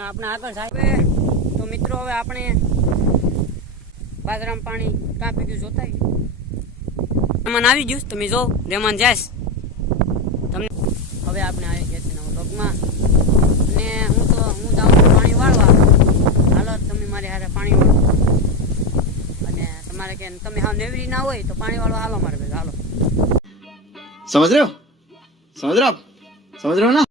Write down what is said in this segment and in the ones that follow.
અને આપણે આગળ જાય તો મિત્રો, હવે આપણે બાજરામાં પાણી કાપી ગયું જોતા મન આવી ગયું તમે જો, રેમાન જાશ તમને હવે આપણે આવી ગયા છીએ નવા બ્લોગમાં. અને હું તો, હું જાઉં છું પાણી વાળવા. હાલો, તમે મારી હારે પાણી વાળો. અને તમારે કે તમે હા નેવરી ના હોય તો પાણી વાળવા હાલો મારે ભેગા હાલો. સમજ રહ્યો? સમજ રહ્યો સમજ રહ્યો ના?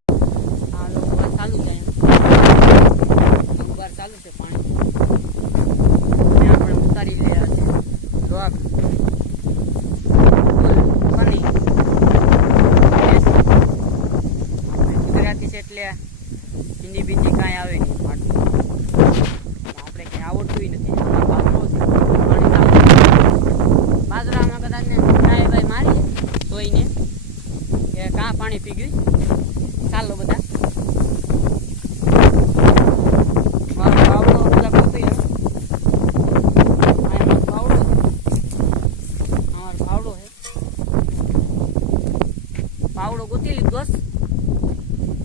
લીધો બસ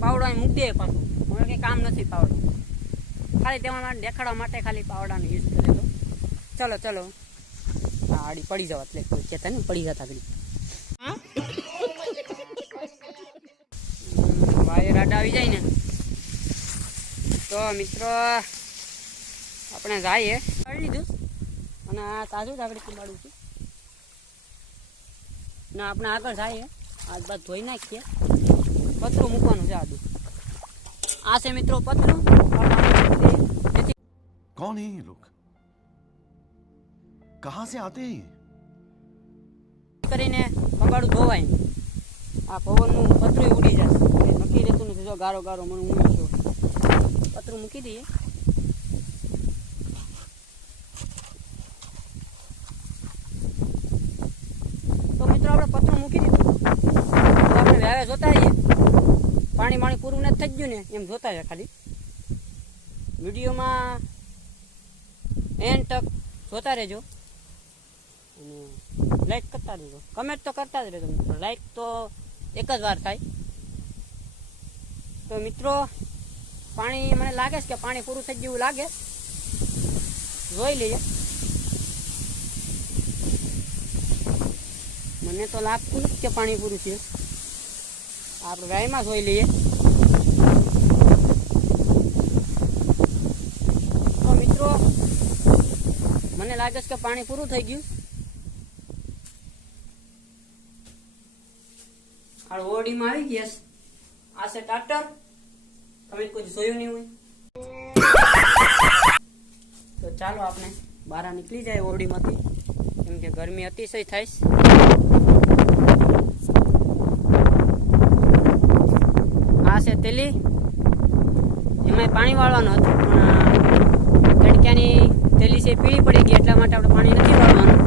પાવડો અહીં દે પાછું મને કંઈ કામ નથી પાવડો. ખાલી તેમાં માટે દેખાડવા માટે ખાલી પાવડાનો યુઝ કરેલો ચલો ચલો. હા આડી પડી જવા એટલે કોઈ કહેતા ને પડી જતા આગળ ભાઈ રાડા આવી જાય ને. તો મિત્રો, આપણે જઈએ કાઢી લીધું. અને આ તાજું જ આગળ કુંબાડું છું. ને, આપણે આગળ જઈએ. આજ બાદ ધોઈ નાખીએ. પતરું મૂકવાનું છે આડું આ છે મિત્રો પતરું કોણ હે લોક કહા સે આતે કરીને પગાડું ધોવાય આ પવનનું પતરું ઉડી જાય. નક્કી રહેતું નથી. જો ગારો ગારો મને ઉમેરશો પતરું મૂકી દઈએ. પાણી પાણી પૂરું નથી થઈ ગયું ને એમ જોતા છે ખાલી વિડીયોમાં એન તક જોતા રહેજો અને લાઈક કરતા રહેજો કમેન્ટ તો કરતા જ રહેજો મિત્રો લાઈક તો એક જ વાર થાય તો મિત્રો પાણી મને લાગે છે કે પાણી પૂરું થઈ ગયું લાગે જોઈ લઈએ મને તો લાગતું નથી કે પાણી પૂરું છે આપણે રાયમાં જોઈ લઈએ તો મિત્રો મને લાગે છે કે પાણી પૂરું થઈ ગયું. આ ઓરડીમાં આવી ગયા આ છે ટાટર તમે કોઈ જોયું નહીં હોય. તો ચાલો આપણે બહાર નીકળી જાય ઓરડીમાંથી. કેમ કે ગરમી અતિશય થાય આ છે તેલી. એમાં પાણી વાળવાનું હતું, પણ તડક્યાની તેલી છે પીળી પડી ગઈ, એટલા માટે આપણે પાણી નથી વાળવાનું.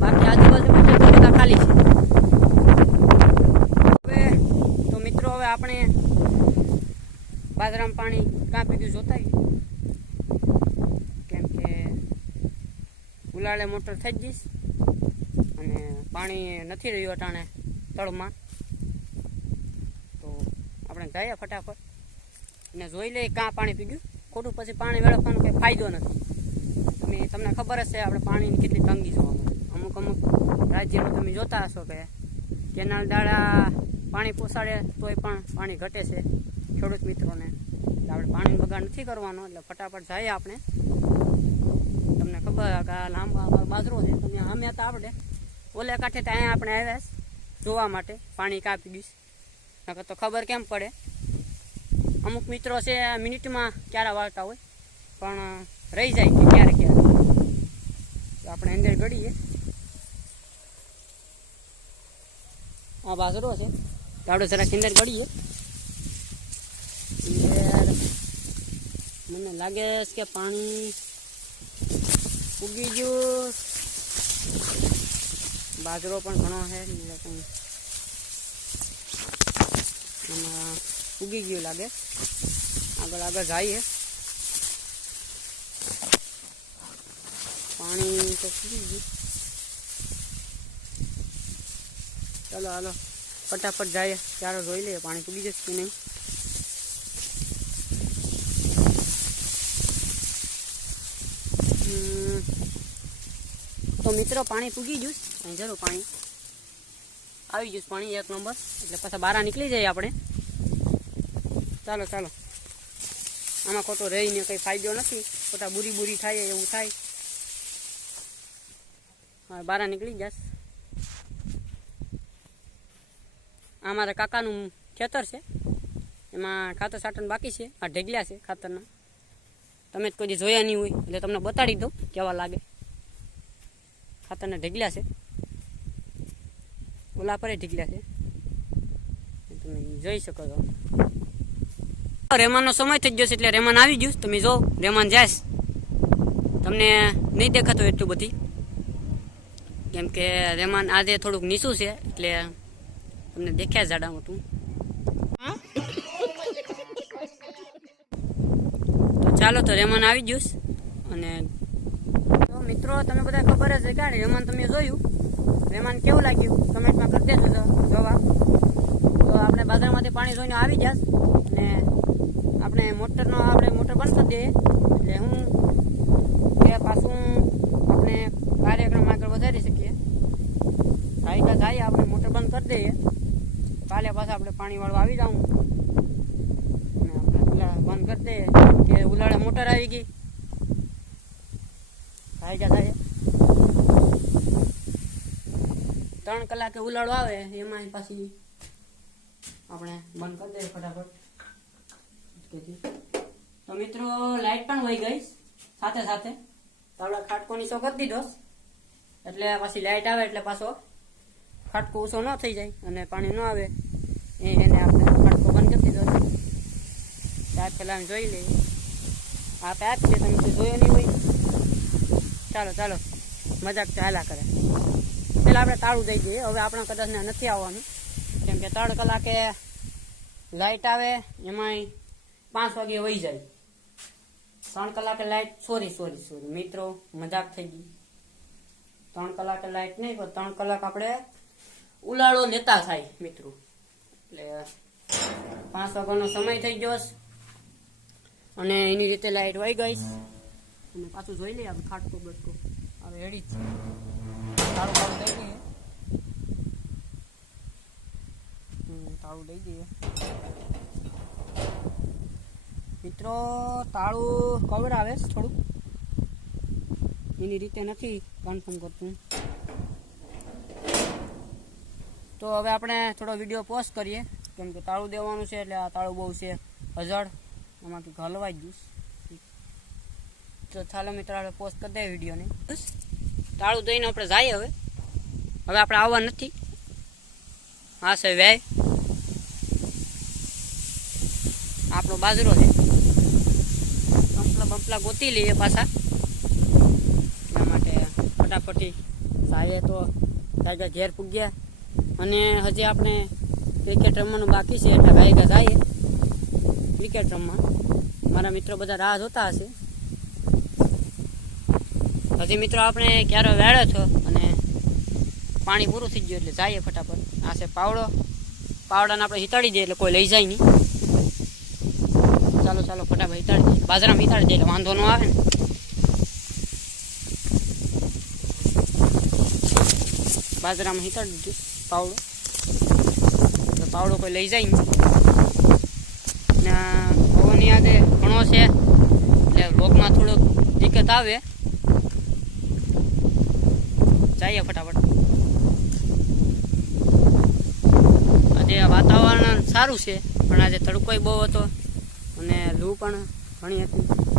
બાકી આજુબાજુ ખાલી છે હવે તો મિત્રો હવે આપણે બાજરામાં પાણી કાં પીધું જોતા. કેમ ઉલાળે મોટર થઈ જઈશ અને પાણી નથી રહ્યું અટાણે તળમાં તો આપણે ગયા ફટાફટ અને જોઈ લઈએ કાં પાણી પી ગયું ખોટું પછી પાણી વેળવવાનો કંઈ ફાયદો નથી. તમે, તમને ખબર જ છે આપણે પાણીની કેટલી તંગી જોવા મળે. અમુક અમુક રાજ્યમાં તમે જોતા હશો કે કેનાલ દાડા પાણી પોસાડે તોય પણ પાણી ઘટે છે. ખેડૂત મિત્રોને આપણે પાણી બગાડ નથી કરવાનો, એટલે ફટાફટ જઈએ આપણે. તમને ખબર કે લાંબા બાજરો છે તમે આમે હતા આપણે. ઓલે કાંઠે ત્યાં આપણે આવ્યા જોવા માટે પાણી કાપી દઈશ. નકર તો ખબર કેમ પડે? અમુક મિત્રો છે મિનિટમાં ક્યારે વાળતા હોય, પણ રહી જાય કે ક્યારે ક્યારે. આપણે અંદર ગળીએ આ બાજરો છે દાડો જરાક અંદર ગળીએ મને લાગે છે કે પાણી ઉગી ગયું. બાજરો પણ ઘણો છે ઉગી ગયું લાગે આગળ આગળ જઈએ પાણી તો ઉગી ગયું ચાલો હાલો ફટાફટ જાય ત્યારે જોઈ લઈએ પાણી પૂગી જશે કે નહીં હમ. તો મિત્રો પાણી પૂગી ગયું અહીં જરૂર પાણી. આવી ગયું છે પાણી, એક નંબર. એટલે પાછા બહાર નીકળી જાય આપણે. ચાલો ચાલો. આમાં ખોટો રહીને કંઈ ફાયદો નથી. ખોટા બુરી બુરી થાય, એવું થાય. હા બહાર નીકળી જશ. આ મારા કાકાનું ખેતર છે. એમાં ખાતર સાટન બાકી છે. આ ઢેગલ્યા છે ખાતરના. તમે જ કોઈ જોયા નહીં હોય, એટલે તમને બતાડી દઉં કેવા લાગે. ખાતરના ઢેગલ્યા છે. ઓલા પર ઢીકલ્યા છે. તમે જોઈ શકો છો. રેમાનનો સમય થઈ ગયો છે એટલે રેમાન આવી ગયું. તમે જો, રેમાન જાય તમને નહીં દેખાતો એટલું બધી. કેમ કે રેમાન આજે થોડુંક નીચું છે, એટલે તમને દેખ્યા જાડા મોટું ચાલો તો રેમાન આવી ગયું અને મિત્રો તમે બધા ખબર જ કે રેમાન તમે જોયું. રહેમાન કેવું લાગ્યું? કમેન્ટમાં કરી દેજો જોવા તો આપણે બાજારમાંથી પાણી જોઈને આવી જશ. અને આપણે મોટરનો આપણે મોટર બંધ કરી દઈએ. એટલે હું કે પાછું આપણે કાર્યક્રમ આગળ વધારી શકીએ. ગાયકા થાય આપણે મોટર બંધ કરી દઈએ. કાલે પાછા આપણે પાણી વાળવા આવી જાઉં. અને આપણે પેલા બંધ કરી દઈએ કે ઉલાળે મોટર આવી ગઈ. ગાયકા થાય? ત્રણ કલાકે ઉલાળો આવે એમાં પાછી આપણે બંધ કરી દઈએ ફટાફટ. તો મિત્રો, લાઈટ પણ વહી ગઈ. સાથે સાથે. તો આપણે ખાટકો નીચો કરી દીધો. એટલે પછી લાઈટ આવે એટલે પાછો ખાટકો ઊંચો ન થઈ જાય અને પાણી ન આવે. એ એને આપણે ખાટકો બંધ કરી દીધો પાઇપ પહેલાં જોઈ લઈએ. આ પાઇપ છે, તમે જોયો નહીં હોય. ચાલો ચાલો. મજાક ચાલ્યા કરે. પેલા આપણે તાળું દઈ દઈએ. હવે આપણે કદાચ ને નથી આવવાનું. કેમ કે ત્રણ કલાકે લાઈટ આવે, એમાંય પાંચ વાગે વહી જાય. ત્રણ કલાકે લાઈટ, સોરી સોરી સોરી, મિત્રો, મજાક થઈ ગઈ. ત્રણ કલાકે લાઈટ નહીં, પણ ત્રણ કલાક આપણે ઉલાળો લેતા થાય, મિત્રો. એટલે પાંચ વાગ્યાનો સમય થઈ ગયો અને એની રીતે લાઈટ વહી ગઈ અને પાછું જોઈ લઈએ આપણે ખાટકો બટકો. હવે એડી જ તાળું તાળું દઈ દઈએ તાળું દઈ દઈએ મિત્રો, તાળું કવર આવે છે થોડુંક. એની રીતે નથી કન્ફર્મ કરતું. તો હવે આપણે થોડો વીડિયો પોસ્ટ કરીએ. કેમ કે તાળું દેવાનું છે એટલે આ તાળું બહુ છે હજાર આમાંથી હલવાઈ ગયું તો ચાલો મિત્રો, આપણે પોસ્ટ કરી દઈએ વિડીયોને બસ તાળું દઈને આપણે જઈએ હવે. હવે આપણે આવવા નથી. હા, સાહેબ વ્યાય આપણો બાજરો છે. બંપલા ગોતી લઈએ પાછા. એટલા માટે ફટાફટી સાયે તો ગાયગા ઘેર પૂગ્યા. અને હજી આપણે ક્રિકેટ રમવાનું બાકી છે એટલે ગાયગા જઈએ. ક્રિકેટ રમવા. મારા મિત્રો બધા રાહ જોતા હશે. હજી મિત્રો આપણે ક્યારે વેળો છો અને પાણી પૂરું થઈ ગયું એટલે જઈએ ફટાફટ. આ છે પાવડો. પાવડાને આપણે હિતાડી દઈએ એટલે કોઈ લઈ જાય નહીં. ચાલો ચાલો, ફટાફટ દઈએ. બાજરામાં હિતાડી દઈએ એટલે વાંધો ન આવે ને. બાજરામાં હિતાડી દીધું, પાવડો. તો પાવડો કોઈ લઈ જાય ને પવનની યાદે ઘણો છે. એટલે રોગમાં થોડુંક દિક્કત આવે. જઈએ ફટાફટ. આજે વાતાવરણ સારું છે, પણ આજે તડકોય બહુ હતો. અને લૂ પણ ઘણી હતી.